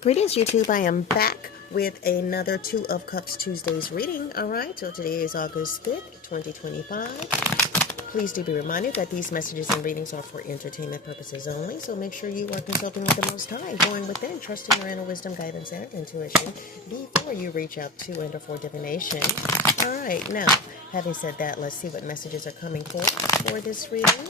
Greetings, YouTube. I am back with another Two of Cups Tuesdays reading. All right, so today is August 5th, 2025. Please do be reminded that these messages and readings are for entertainment purposes only, so make sure you are consulting with the Most High, going within, trusting your inner wisdom, guidance, and intuition before you reach out to and or for divination. All right, now, having said that, let's see what messages are coming for this reading.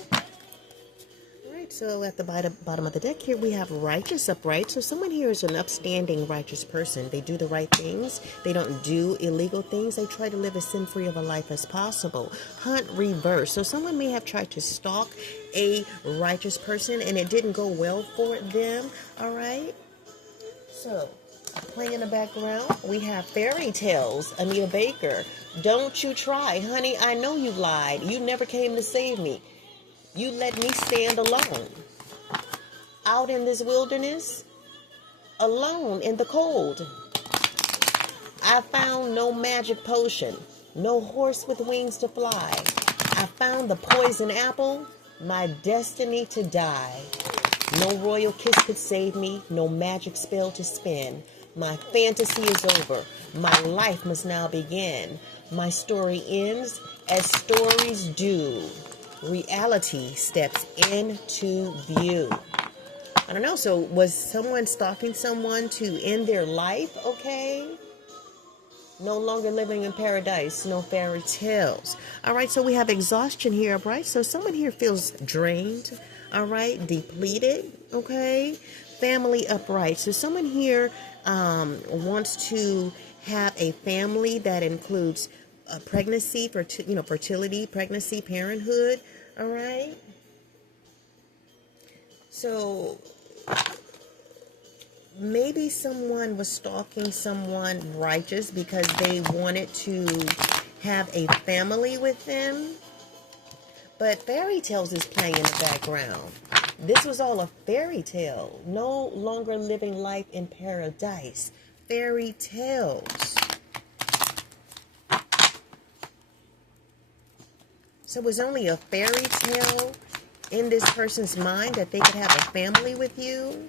So at the bottom of the deck here, we have righteous upright. So someone here is an upstanding righteous person. They do the right things. They don't do illegal things. They try to live as sin-free of a life as possible. Hunt reverse. So someone may have tried to stalk a righteous person and it didn't go well for them. All right. So playing in the background, we have fairy tales. Anita Baker. Don't you try. Honey, I know you lied. You never came to save me. You let me stand alone, out in this wilderness, alone in the cold. I found no magic potion, no horse with wings to fly. I found the poison apple, my destiny to die. No royal kiss could save me, no magic spell to spin. My fantasy is over, my life must now begin. My story ends as stories do. Reality steps into view. I don't know. So was someone stalking someone to end their life? Okay. No longer living in paradise. No fairy tales. All right. So we have exhaustion here, right? So someone here feels drained. All right. Depleted. Okay. Family upright. So someone here wants to have a family that includes pregnancy, fertility, pregnancy, parenthood. All right. So maybe someone was stalking someone righteous because they wanted to have a family with them. But fairy tales is playing in the background. This was all a fairy tale. No longer living life in paradise. Fairy tales. So it was only a fairy tale in this person's mind that they could have a family with you.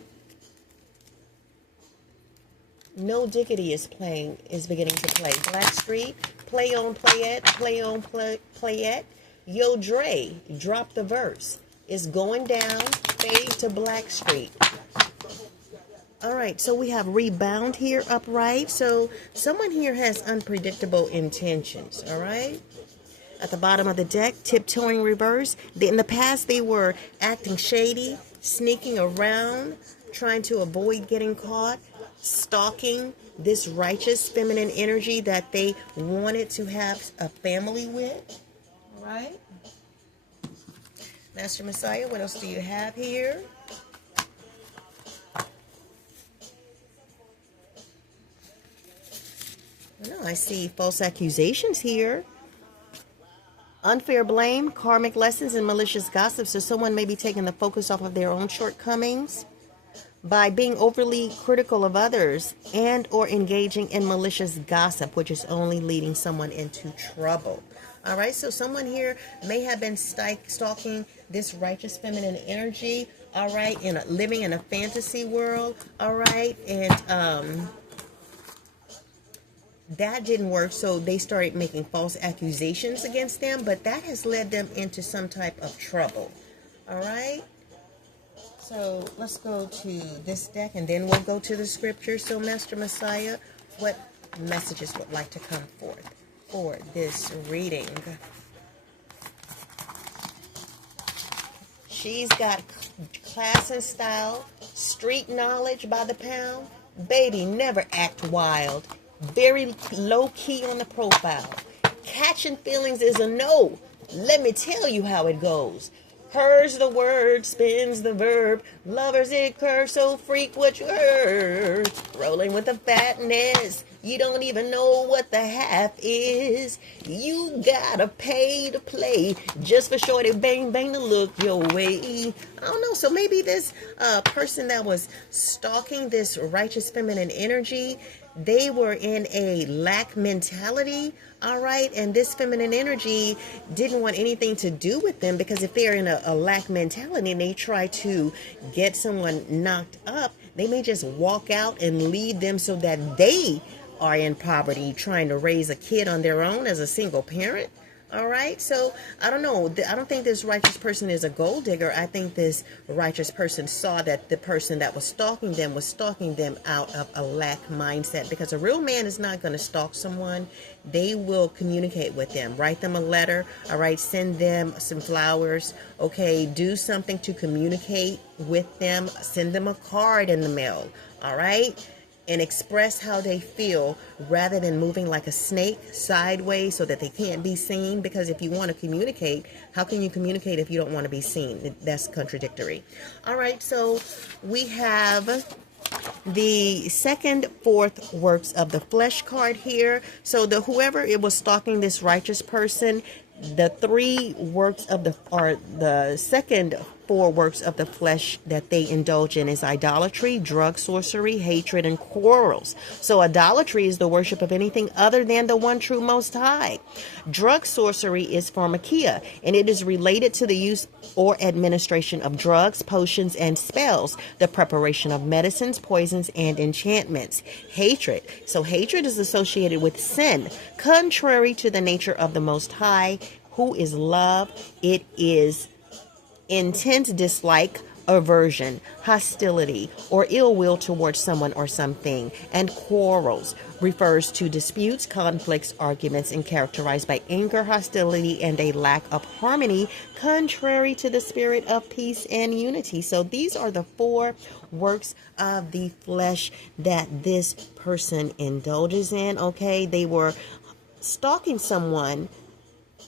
No Diggity is beginning to play. Blackstreet, play on, playette, play on, playette. Yo, Dre, drop the verse. It's going down, fade to Blackstreet. All right, so we have rebound here upright. So someone here has unpredictable intentions, all right? At the bottom of the deck, tiptoeing reverse. In the past, they were acting shady, sneaking around, trying to avoid getting caught, stalking this righteous feminine energy that they wanted to have a family with. All right. Master Messiah, what else do you have here? I see false accusations here. Unfair blame, karmic lessons, and malicious gossip. So someone may be taking the focus off of their own shortcomings by being overly critical of others and or engaging in malicious gossip, which is only leading someone into trouble. All right, so someone here may have been stalking this righteous feminine energy, all right, living in a fantasy world, all right, and that didn't work, so they started making false accusations against them, but that has led them into some type of trouble. All right? So let's go to this deck, and then we'll go to the scripture. So, Master Messiah, what messages would like to come forth for this reading? She's got class and style, street knowledge by the pound. Baby, never act wild. Very low key on the profile. Catching feelings is a no. Let me tell you how it goes. Hers the word, spins the verb. Lovers it curves, so freak what you heard. Rolling with the fatness. You don't even know what the half is. You gotta pay to play just for shorty bang bang to look your way. I don't know. So maybe this person that was stalking this righteous feminine energy, they were in a lack mentality, all right? And this feminine energy didn't want anything to do with them, because if they're in a lack mentality and they try to get someone knocked up, They may just walk out and leave them so that they are in poverty trying to raise a kid on their own as a single parent. All right. So I don't know. I don't think this righteous person is a gold digger. I think this righteous person saw that the person that was stalking them out of a lack mindset, because a real man is not going to stalk someone. They will communicate with them, write them a letter. All right. Send them some flowers. Okay. Do something to communicate with them. Send them a card in the mail. All right. And express how they feel rather than moving like a snake sideways so that they can't be seen. Because if you want to communicate, how can you communicate if you don't want to be seen? That's contradictory. All right, so we have the second, fourth works of the flesh card here. So whoever it was stalking this righteous person, the three works of the second four works of the flesh that they indulge in is idolatry, drug, sorcery, hatred, and quarrels. So idolatry is the worship of anything other than the one true Most High. Drug sorcery is pharmakia, and it is related to the use or administration of drugs, potions, and spells, the preparation of medicines, poisons, and enchantments. Hatred. So hatred is associated with sin, contrary to the nature of the Most High, who is love. It is intense dislike, aversion, hostility, or ill will towards someone or something. And quarrels refers to disputes, conflicts, arguments, and characterized by anger, hostility, and a lack of harmony, contrary to the spirit of peace and unity. So these are the four works of the flesh that this person indulges in. Okay, they were stalking someone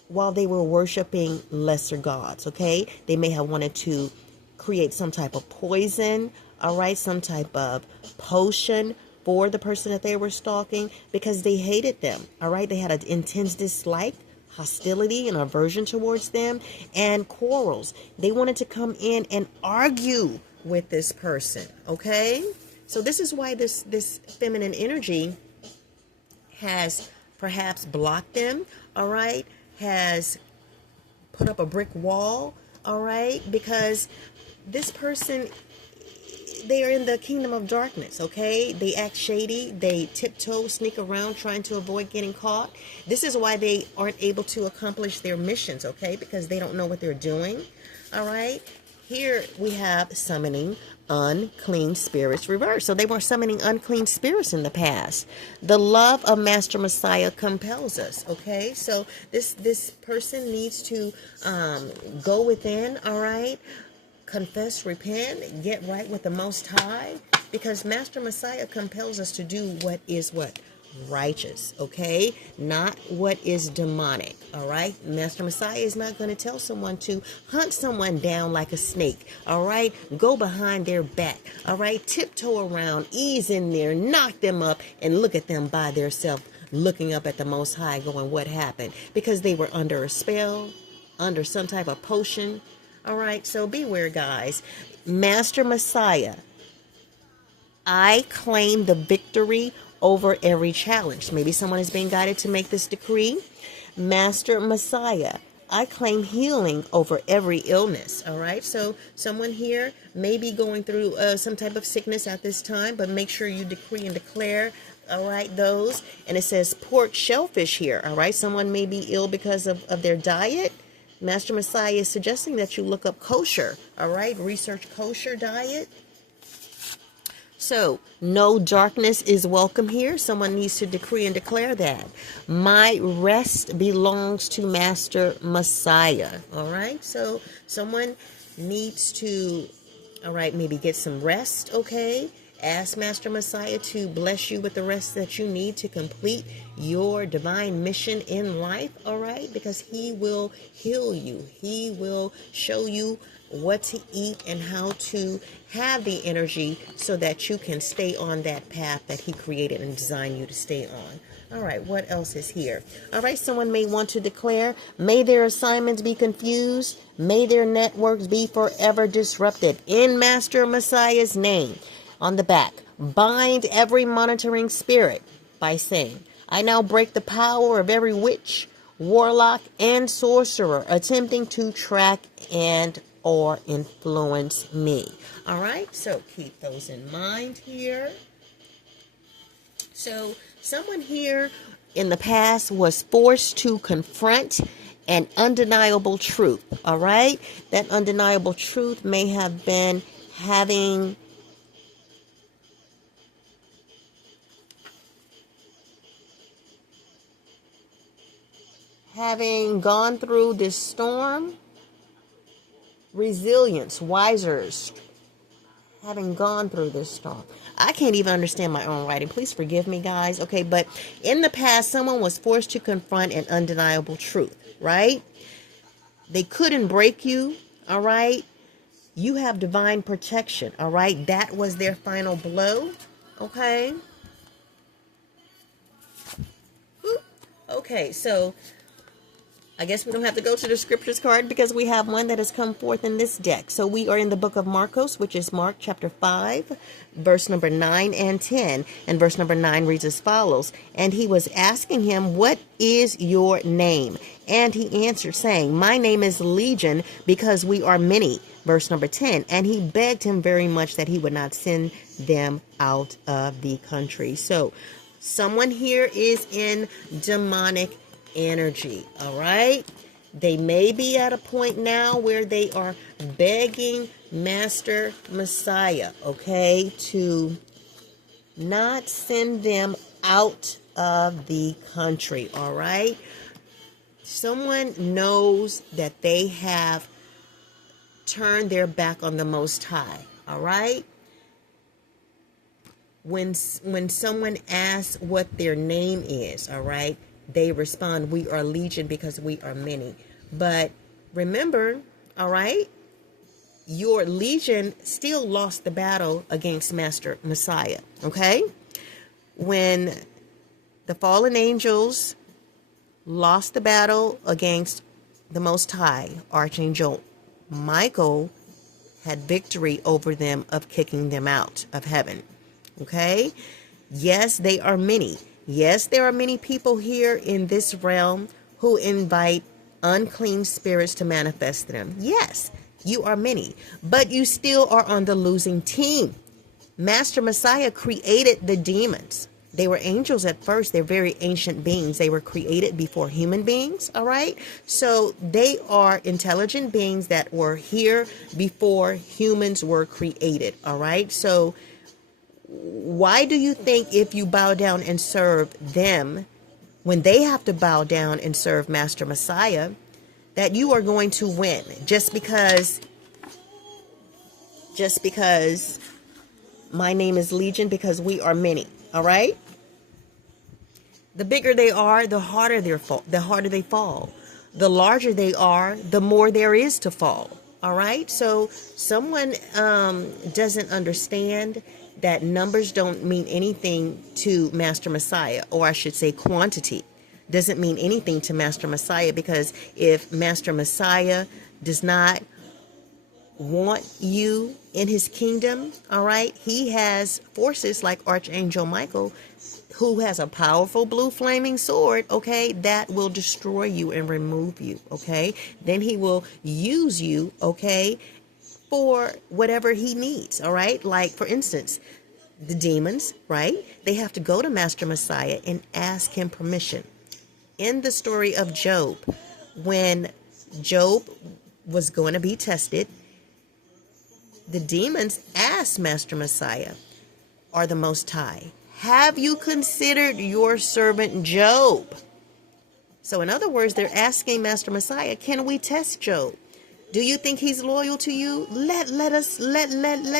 while they were worshiping lesser gods. Okay, they may have wanted to create some type of poison, all right, some type of potion for the person that they were stalking, because they hated them. All right, they had an intense dislike, hostility, and aversion towards them. And quarrels, they wanted to come in and argue with this person. Okay, so this is why this feminine energy has perhaps blocked them, all right, has put up a brick wall, all right, because this person, they are in the kingdom of darkness. Okay, they act shady, they tiptoe, sneak around trying to avoid getting caught. This is why they aren't able to accomplish their missions. Okay, because they don't know what they're doing. All right, here we have summoning unclean spirits reversed. So they were summoning unclean spirits in the past. The love of Master Messiah compels us. Okay, so this person needs to go within, all right, confess, repent, get right with the Most High, because Master Messiah compels us to do what is what? Righteous, okay? Not what is demonic, all right? Master Messiah is not going to tell someone to hunt someone down like a snake, all right? Go behind their back, all right? Tiptoe around, ease in there, knock them up, and look at them by themselves, looking up at the Most High, going, what happened? Because they were under a spell, under some type of potion. All right, so beware, guys. Master Messiah, I claim the victory over every challenge. Maybe someone is being guided to make this decree. Master Messiah, I claim healing over every illness. All right, so someone here may be going through some type of sickness at this time, but make sure you decree and declare, all right, those. And it says pork shellfish here. All right, someone may be ill because of their diet. Master Messiah is suggesting that you look up kosher, all right? Research kosher diet. So, no darkness is welcome here. Someone needs to decree and declare that. My rest belongs to Master Messiah, all right? So, someone needs to, all right, maybe get some rest, okay? Ask Master Messiah to bless you with the rest that you need to complete your divine mission in life, all right? Because he will heal you. He will show you what to eat and how to have the energy so that you can stay on that path that he created and designed you to stay on. All right, what else is here? All right, someone may want to declare, may their assignments be confused, may their networks be forever disrupted. In Master Messiah's name. On the back, bind every monitoring spirit by saying, I now break the power of every witch, warlock, and sorcerer attempting to track and or influence me. All right, so keep those in mind here. So someone here in the past was forced to confront an undeniable truth. All right, that undeniable truth may have been having gone through this storm, resilience, wiser, having gone through this storm. I can't even understand my own writing. Please forgive me, guys. Okay, but in the past, someone was forced to confront an undeniable truth, right? They couldn't break you, all right? You have divine protection, all right? That was their final blow, okay? Okay, so I guess we don't have to go to the scriptures card because we have one that has come forth in this deck. So we are in the book of Marcos, which is Mark chapter 5, verse number 9 and 10. And verse number 9 reads as follows. And he was asking him, what is your name? And he answered, saying, my name is Legion, because we are many. Verse number 10. And he begged him very much that he would not send them out of the country. So someone here is in demonic energy, all right? They may be at a point now where they are begging Master Messiah, okay, to not send them out of the country, all right? Someone knows that they have turned their back on the Most High, all right? When someone asks what their name is, all right, they respond, we are Legion because we are many. But remember, all right, your Legion still lost the battle against Master Messiah, okay? When the fallen angels lost the battle against the Most High, Archangel Michael had victory over them of kicking them out of heaven, okay? Yes, they are many. Yes, there are many people here in this realm who invite unclean spirits to manifest them. Yes, you are many, but you still are on the losing team. Master Messiah created the demons. They were angels at first. They're very ancient beings. They were created before human beings, all right? So they are intelligent beings that were here before humans were created, all right? So why do you think if you bow down and serve them, when they have to bow down and serve Master Messiah, that you are going to win? Just because my name is Legion, because we are many, all right? The bigger they are, the harder they fall. The larger they are, the more there is to fall, all right? So someone doesn't understand that numbers don't mean anything to Master Messiah, or I should say quantity doesn't mean anything to Master Messiah, because if Master Messiah does not want you in his kingdom, all right, he has forces like Archangel Michael, who has a powerful blue flaming sword, okay, that will destroy you and remove you, okay? Then he will use you, okay, for whatever he needs, all right? Like, for instance, the demons, right? They have to go to Master Messiah and ask him permission. In the story of Job, when Job was going to be tested, the demons asked Master Messiah, or the Most High, have you considered your servant Job? So in other words, they're asking Master Messiah, can we test Job? Do you think he's loyal to you? Let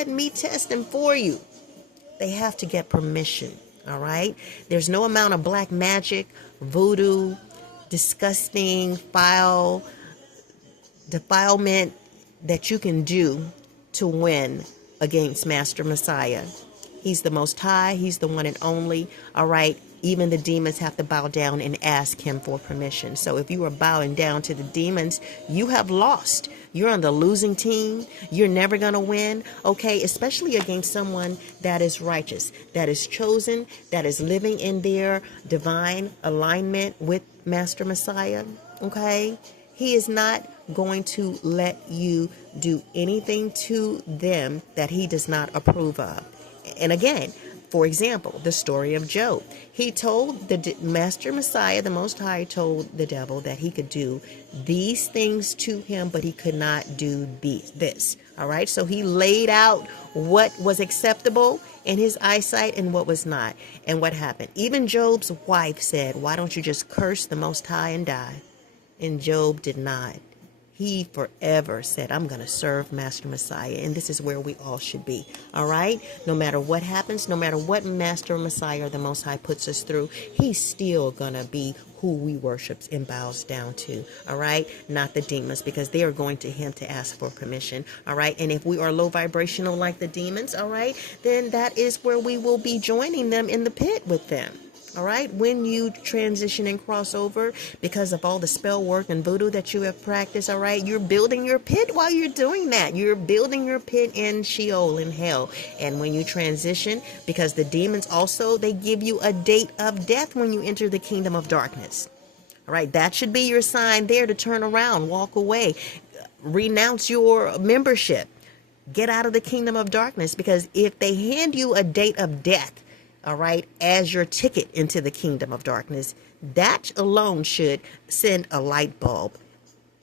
me test him for you. They have to get permission, all right? There's no amount of black magic, voodoo, disgusting, defilement that you can do to win against Master Messiah. He's the Most High. He's the one and only, all right? Even the demons have to bow down and ask him for permission. So if you are bowing down to the demons, you have lost. You're on the losing team. You're never going to win, okay? Especially against someone that is righteous, that is chosen, that is living in their divine alignment with Master Messiah, okay? He is not going to let you do anything to them that he does not approve of. And again, for example, the story of Job. He told the Master Messiah, the Most High, told the devil that he could do these things to him, but he could not do this. All right. So he laid out what was acceptable in his eyesight and what was not. And what happened? Even Job's wife said, "Why don't you just curse the Most High and die?" And Job did not. He forever said, "I'm going to serve Master Messiah." And this is where we all should be. All right. No matter what happens, no matter what Master Messiah or the Most High puts us through, he's still going to be who we worship and bows down to. All right. Not the demons, because they are going to him to ask for permission. All right. And if we are low vibrational like the demons, all right, then that is where we will be joining them in the pit with them. All right. When you transition and cross over, because of all the spell work and voodoo that you have practiced, all right, you're building your pit while you're doing that. You're building your pit in Sheol, in hell. And when you transition, because the demons also, they give you a date of death when you enter the kingdom of darkness. All right. That should be your sign there to turn around, walk away, renounce your membership, get out of the kingdom of darkness. Because if they hand you a date of death, all right, as your ticket into the kingdom of darkness, that alone should send a light bulb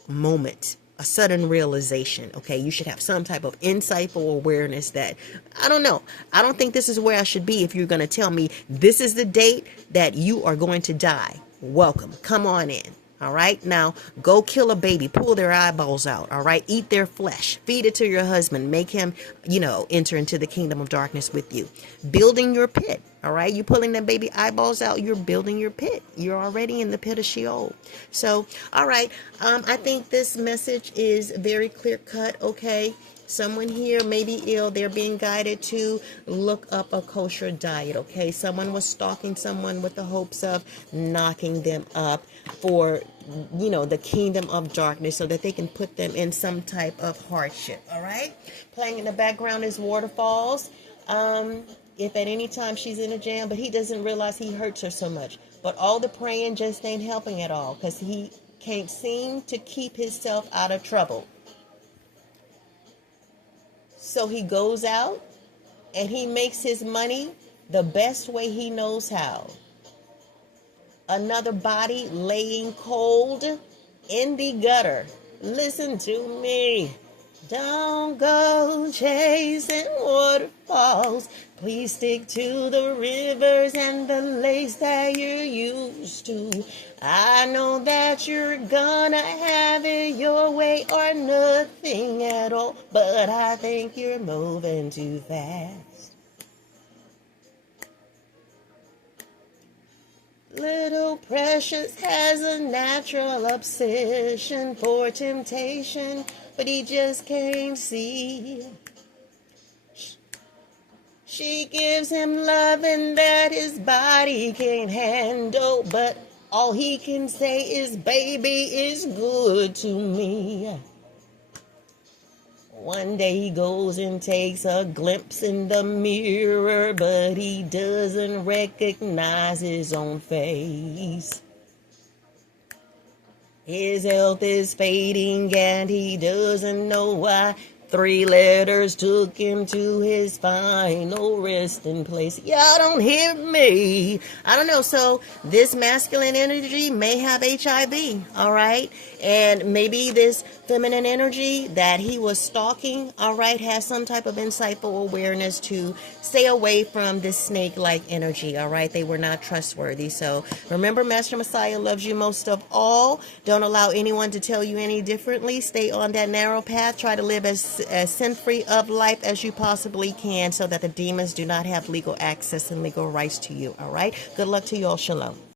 moment, a sudden realization. Okay, you should have some type of insightful awareness that, I don't know, I don't think this is where I should be. If you're going to tell me this is the date that you are going to die, welcome, come on in. All right. Now go kill a baby, pull their eyeballs out. All right. Eat their flesh, feed it to your husband, make him, enter into the kingdom of darkness with you. Building your pit. All right. You pulling that baby eyeballs out. You're building your pit. You're already in the pit of Sheol. So, all right. I think this message is very clear cut. OK. Someone here may be ill. They're being guided to look up a kosher diet. Okay. Someone was stalking someone with the hopes of knocking them up for, the kingdom of darkness, so that they can put them in some type of hardship. All right. Playing in the background is Waterfalls. If at any time she's in a jam, but he doesn't realize he hurts her so much. But all the praying just ain't helping at all, because he can't seem to keep himself out of trouble. So he goes out and he makes his money the best way he knows how. Another body laying cold in the gutter. Listen to me. Don't go chasing waterfalls. Please stick to the rivers and the lakes that you're used to. I know that you're gonna have it your way or nothing at all, but I think you're moving too fast. Little Precious has a natural obsession for temptation, but he just can't see. She gives him loving that his body can't handle, but all he can say is, "Baby is good to me." One day he goes and takes a glimpse in the mirror, but he doesn't recognize his own face. His health is fading and he doesn't know why. 3 letters took him to his final resting place. Y'all don't hear me. I don't know. So this masculine energy may have HIV, all right? And maybe this feminine energy that he was stalking, all right, has some type of insightful awareness to stay away from this snake-like energy, all right? They were not trustworthy. So remember, Master Messiah loves you most of all. Don't allow anyone to tell you any differently. Stay on that narrow path. Try to live as sin-free of life as you possibly can, so that the demons do not have legal access and legal rights to you. All right. Good luck to you all. Shalom.